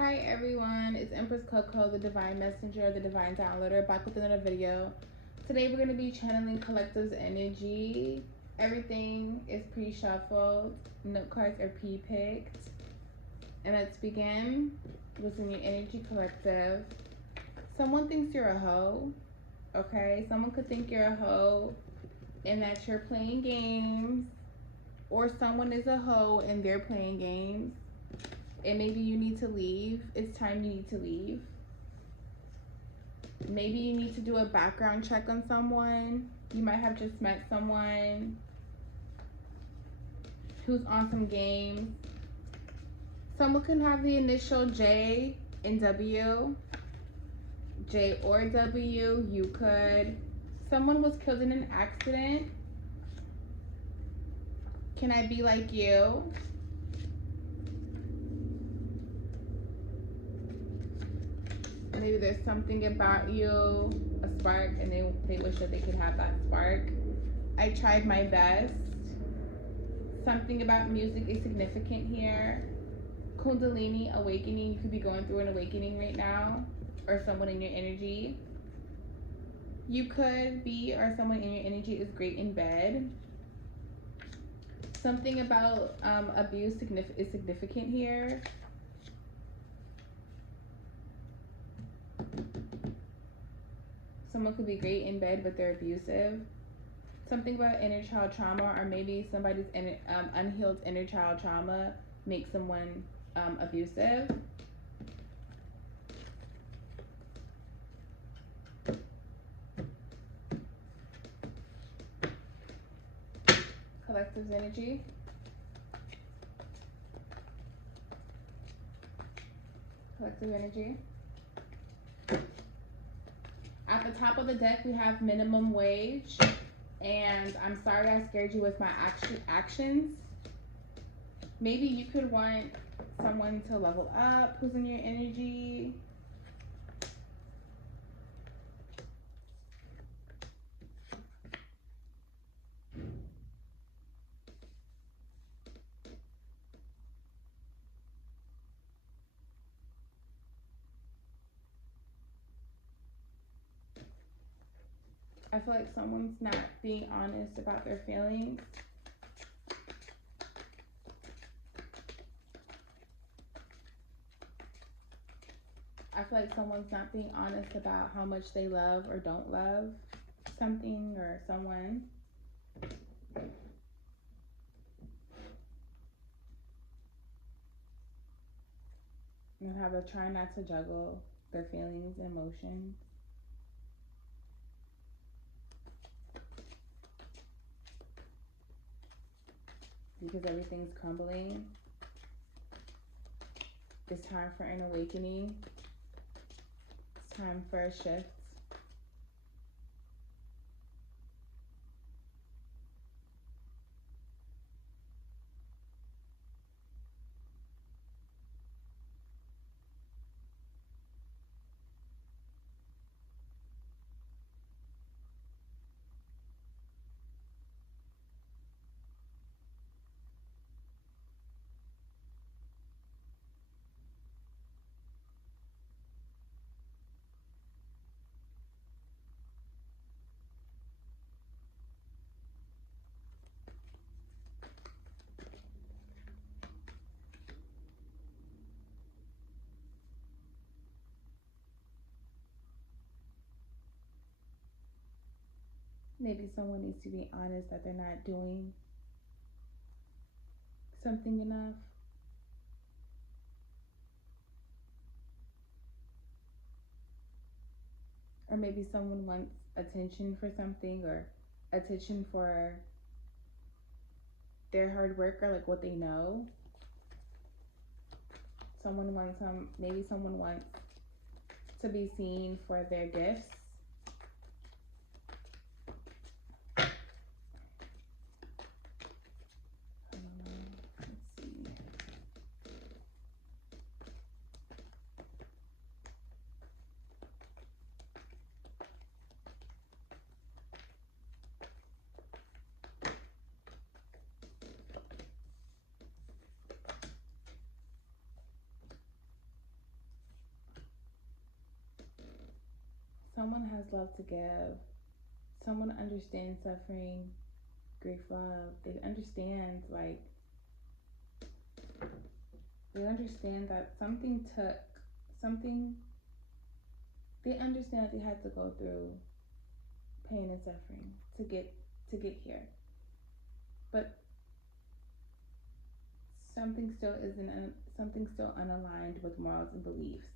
Hi everyone, it's Empress Coco, the Divine Messenger, the Divine Downloader, back with another video. Today we're going to be channeling Collective's energy. Everything is pre-shuffled, note cards are pre-picked. And let's begin. What's in your energy, Collective? Someone thinks you're a hoe, okay? Someone could think you're a hoe and that you're playing games. Or someone is a hoe and they're playing games. And maybe you need to leave. It's time you need to leave. Maybe you need to do a background check on someone. You might have just met someone who's on some games. Someone can have the initial J and W. J or W, you could. Someone was killed in an accident. Can I be like you? Maybe there's something about you, a spark, and they wish that they could have that spark. I tried my best. Something about music is significant here. Kundalini, awakening. You could be going through an awakening right now, or someone in your energy. You could be, or someone in your energy is great in bed. Something about abuse is significant here. Someone could be great in bed, but they're abusive. Something about inner child trauma, or maybe somebody's unhealed inner child trauma makes someone abusive. Collective's energy. Collective energy. At the top of the deck, we have minimum wage. And I'm sorry I scared you with my actions. Maybe you could want someone to level up who's in your energy. I feel like someone's not being honest about their feelings. I feel like someone's not being honest about how much they love or don't love something or someone. You have a try not to juggle their feelings and emotions. Because everything's crumbling. It's time for an awakening. It's time for a shift. Maybe someone needs to be honest that they're not doing something enough. Or maybe someone wants attention for something, or attention for their hard work, or like what they know. Someone wants maybe someone wants to be seen for their gifts. Someone has love to give. Someone understands suffering, grief, love. They understand, like, they understand that something took something. They understand that they had to go through pain and suffering to get here, but something still unaligned with morals and beliefs.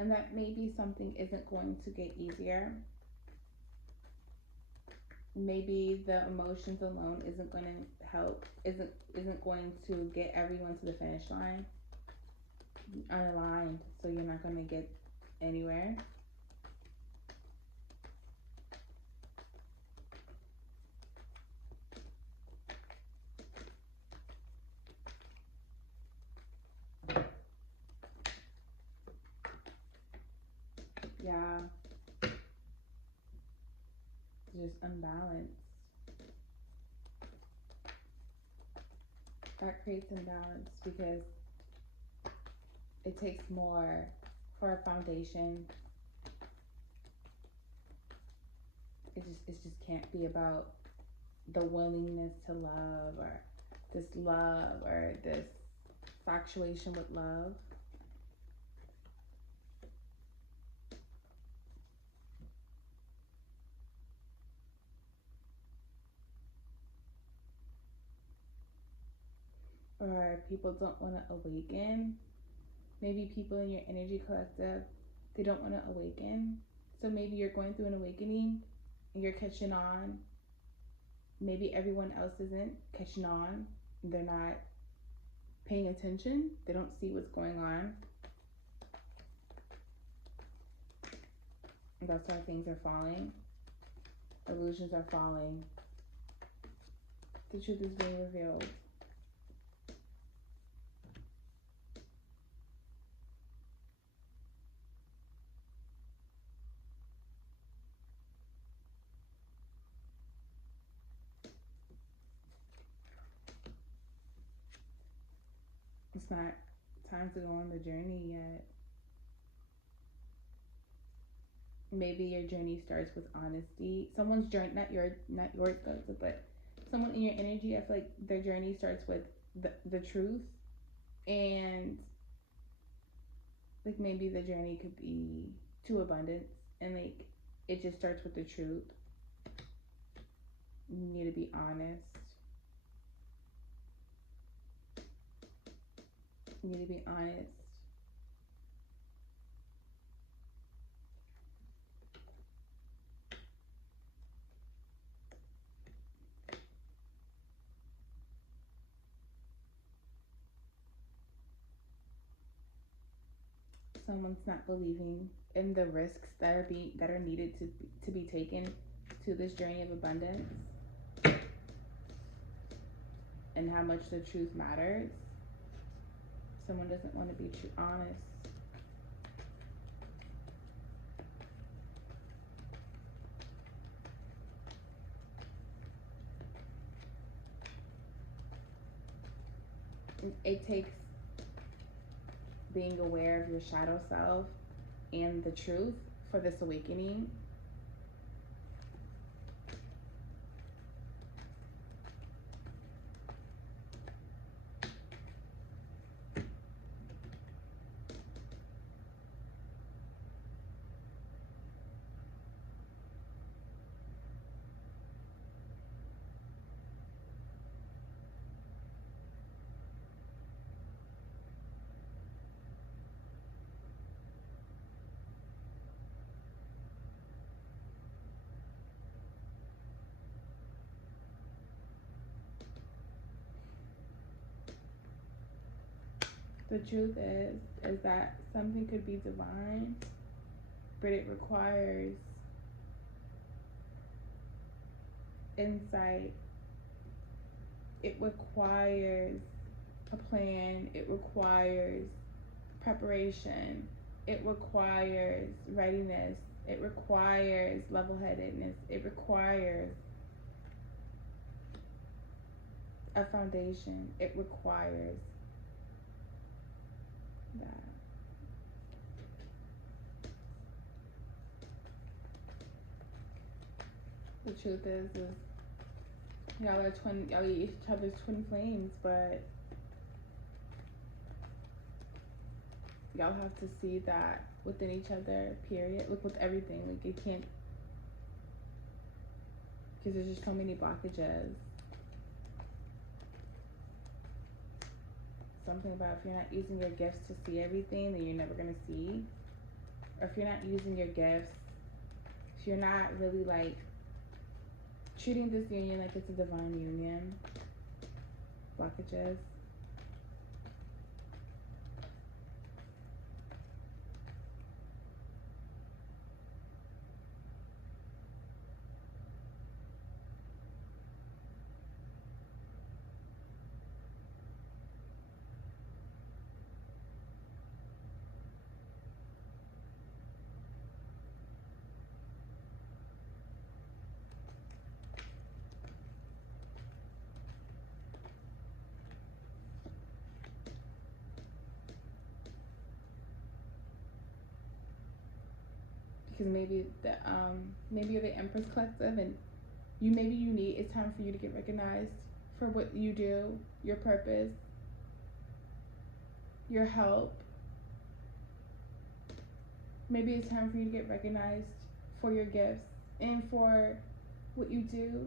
And that maybe something isn't going to get easier. Maybe the emotions alone isn't going to help, isn't going to get everyone to the finish line unaligned, so you're not going to get anywhere. Yeah, just unbalance. That creates imbalance because it takes more for a foundation. It just can't be about the willingness to love, or this fluctuation with love. Or people don't want to awaken. Maybe people in your energy collective, they don't want to awaken. So maybe you're going through an awakening and you're catching on. Maybe everyone else isn't catching on. They're not paying attention. They don't see what's going on. And that's why things are falling. Illusions are falling. The truth is being revealed. It's not time to go on the journey yet. Maybe your journey starts with honesty. Someone's journey, not yours, but someone in your energy. I feel like their journey starts with the truth, and like maybe the journey could be to abundance, and like it just starts with the truth. You need to be honest. You need to be honest. Someone's not believing in the risks that are needed to be taken to this journey of abundance, and how much the truth matters. Someone doesn't want to be too honest. It takes being aware of your shadow self and the truth for this awakening. The truth is that something could be divine, but it requires insight. It requires a plan. It requires preparation. It requires readiness. It requires level headedness. It requires a foundation. It requires that. The truth is y'all are twin. Y'all are each other's twin flames, but y'all have to see that within each other. Period. Look, with everything, like it can't, because there's just so many blockages. Something about if you're not using your gifts to see everything, then you're never gonna see. Or if you're not using your gifts, if you're not really like treating this union like it's a divine union, blockages. Because maybe you're the Empress Collective, and you need, it's time for you to get recognized for what you do, your purpose, your help. Maybe it's time for you to get recognized for your gifts and for what you do,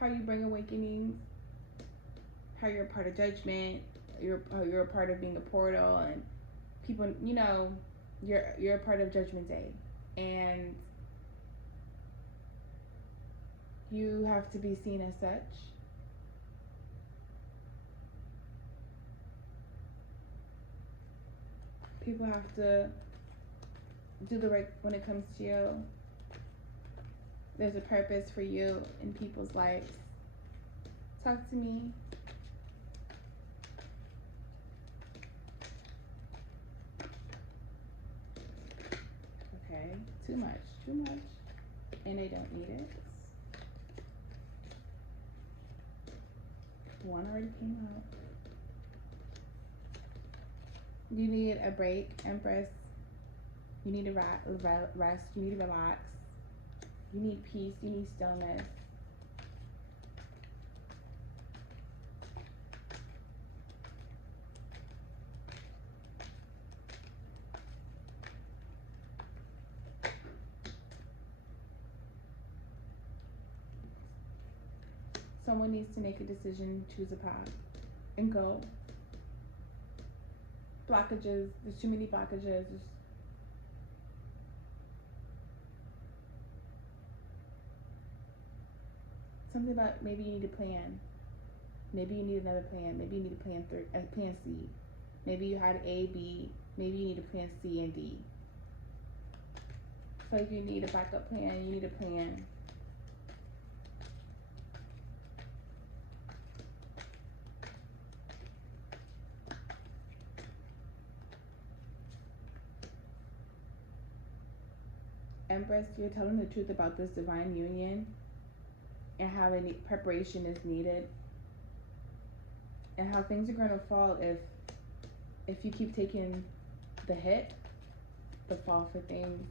how you bring awakenings, how you're a part of judgment, you're a part of being a portal, and people, you're a part of Judgment Day, and you have to be seen as such. People have to do the right when it comes to you. There's a purpose for you in people's lives. Talk to me. Okay, too much, and they don't need it. One already came out. You need a break, Empress. You need to rest. You need to relax. You need peace. You need stillness. Someone needs to make a decision, choose a path, and go. Blockages. There's too many blockages. Something about maybe you need a plan. Maybe you need another plan. Maybe you need a plan C. Maybe you had A, B. Maybe you need a plan C and D. So if you need a backup plan, you need a plan. Empress, you're telling the truth about this divine union and how preparation is needed, and how things are going to fall if you keep taking the hit, the fall for things.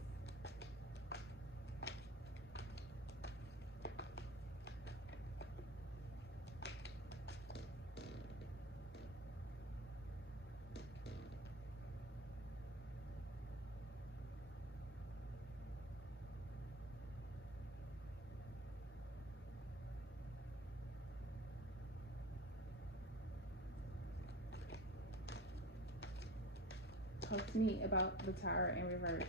Talk to me about the Tower in reverse.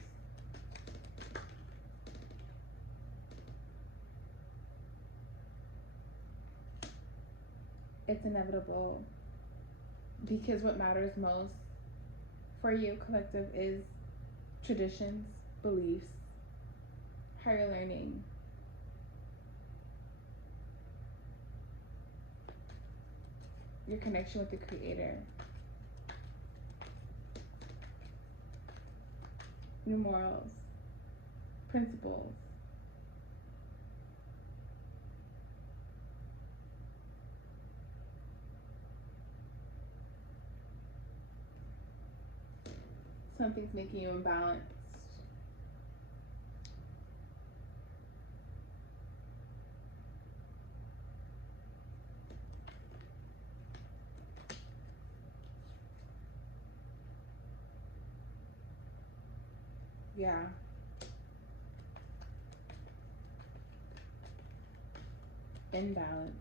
It's inevitable, because what matters most for you, collective, is traditions, beliefs, higher learning. Your connection with the Creator. New morals, principles. Something's making you imbalanced. Yeah. Imbalanced.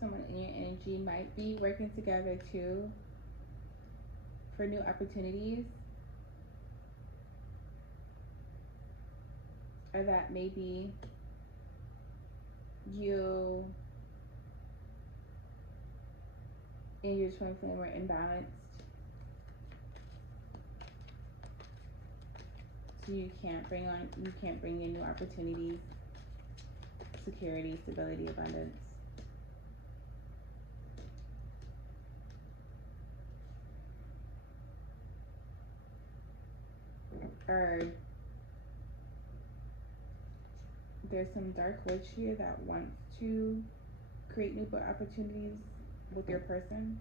Someone in your energy might be working together too for new opportunities, or that maybe you and your twin flame were imbalanced, so you can't bring in new opportunities, security, stability, abundance. Or there's some dark witch here that wants to create new opportunities with your person.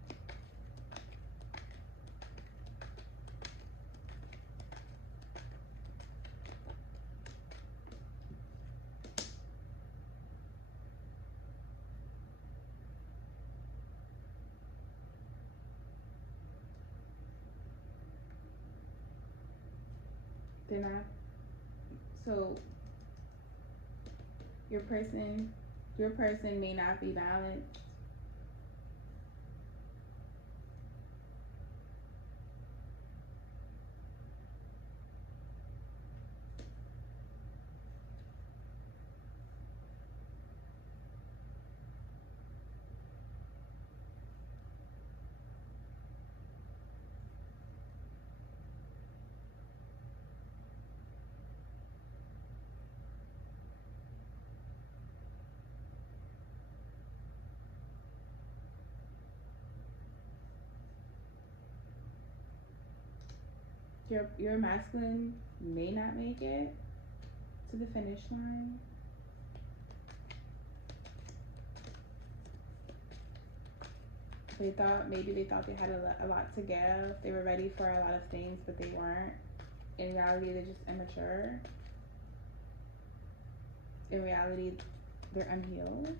They're not. So your person may not be balanced. Your masculine may not make it to the finish line. They thought they had a lot to give. They were ready for a lot of things, but they weren't. In reality, they're just immature. In reality, they're unhealed.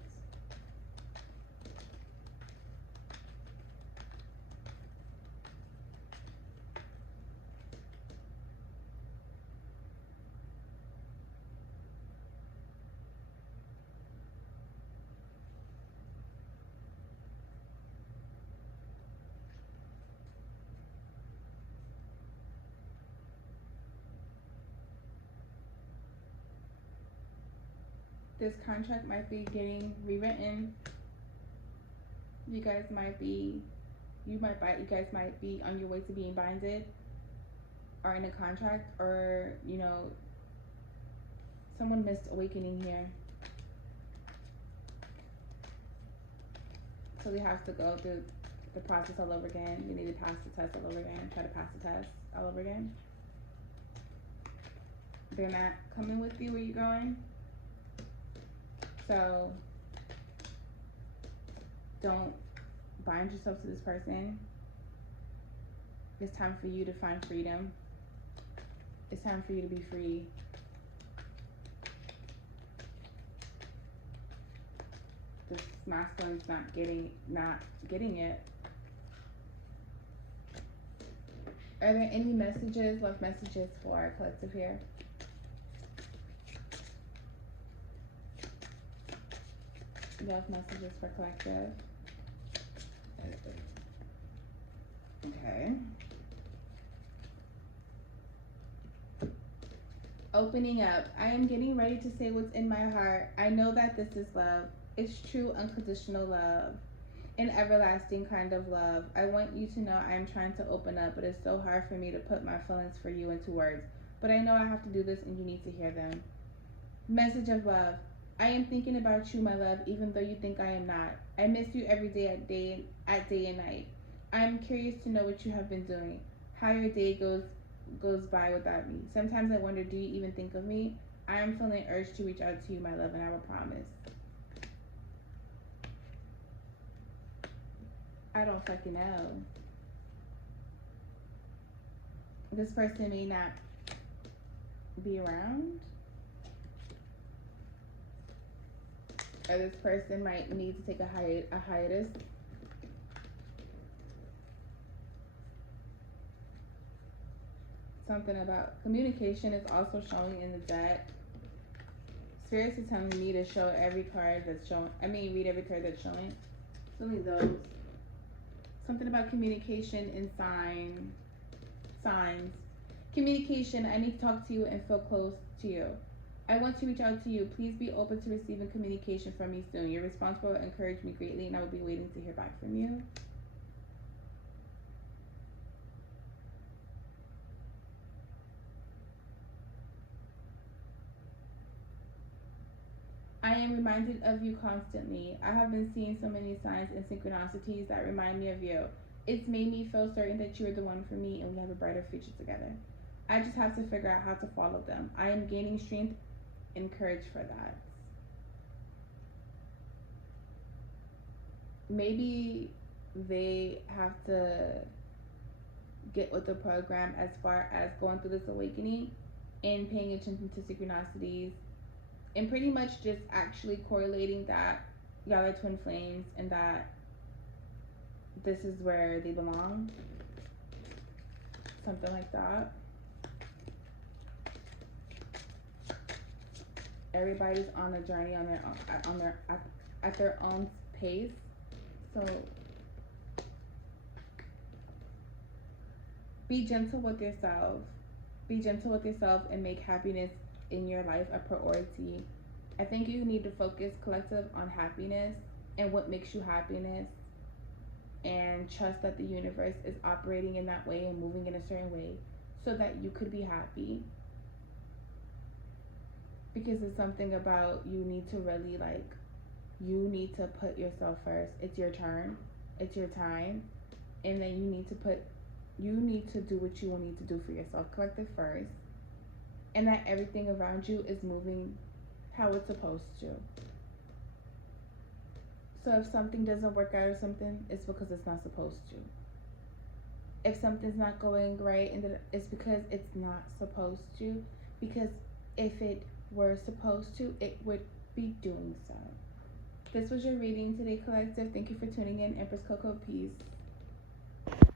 This contract might be getting rewritten. You guys might be on your way to being binded or in a contract, or someone missed awakening here. So they have to go through the process all over again. You need to pass the test all over again. Try to pass the test all over again. They're not coming with you where you're going. So don't bind yourself to this person. It's time for you to find freedom. It's time for you to be free. This masculine's not getting it. Are there any love messages for our collective here? Love messages for collective. Okay. Opening up. I am getting ready to say what's in my heart. I know that this is love. It's true unconditional love. An everlasting kind of love. I want you to know I am trying to open up, but it's so hard for me to put my feelings for you into words. But I know I have to do this and you need to hear them. Message of love. I am thinking about you, my love, even though you think I am not. I miss you every day at day and night. I am curious to know what you have been doing, how your day goes by without me. Sometimes I wonder, do you even think of me? I am feeling urged to reach out to you, my love, and I will promise. I don't fucking know. This person may not be around, or this person might need to take a hiatus. Something about communication is also showing in the deck. Spirits is telling me to show every card that's showing. Read every card that's showing. It's only those. Something about communication and signs. Communication. I need to talk to you and feel close to you. I want to reach out to you. Please be open to receiving communication from me soon. Your response will encourage me greatly, and I will be waiting to hear back from you. I am reminded of you constantly. I have been seeing so many signs and synchronicities that remind me of you. It's made me feel certain that you are the one for me and we have a brighter future together. I just have to figure out how to follow them. I am gaining strength and courage for that. Maybe they have to get with the program as far as going through this awakening and paying attention to synchronicities and pretty much just actually correlating that y'all are twin flames and that this is where they belong. Something like that. Everybody's on a journey at their own pace. So be gentle with yourself. Be gentle with yourself and make happiness in your life a priority. I think you need to focus, collective, on happiness and what makes you happiness, and trust that the universe is operating in that way and moving in a certain way so that you could be happy. Because it's something about you need to really you need to put yourself first. It's your turn. It's your time. And then you need to do what you will need to do for yourself. Collective first. And that everything around you is moving how it's supposed to. So if something doesn't work out or something, it's because it's not supposed to. If something's not going right, and it's because it's not supposed to. Because if it were supposed to, it would be doing so. This was your reading today, collective. Thank you for tuning in. Empress Coco, peace.